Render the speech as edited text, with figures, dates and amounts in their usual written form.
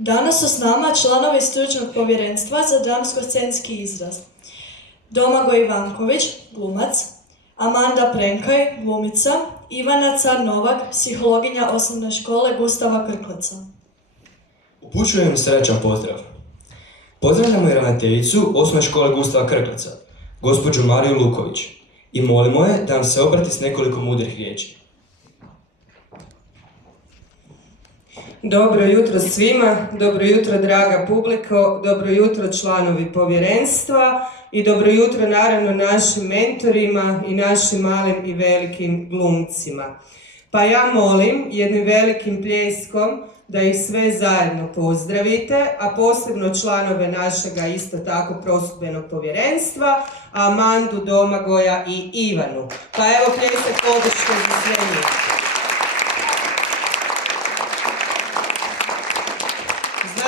Danas su s nama članovi stručnog povjerenstva za dramsko-scenski izraz. Domagoj Ivanković, glumac, Amanda Prenkaj, glumica, Ivana Car-Novak, psihologinja osnovne škole Gustava Krkleca. Upućujem srećan pozdrav. Pozdravljamo i ravnateljicu osnovne škole Gustava Krkleca, gospođu Mariju Luković, i molimo je da nam se obrati s nekoliko mudrih riječi. Dobro jutro svima, dobro jutro draga publiko, dobro jutro članovi povjerenstva i dobro jutro naravno našim mentorima i našim malim i velikim glumcima. Pa ja molim jednim velikim pljeskom da ih sve zajedno pozdravite, a posebno članove našega isto tako prosudbenog povjerenstva, Amandu, Domagoja i Ivanu. Pa evo pljesak podrške za sve njih.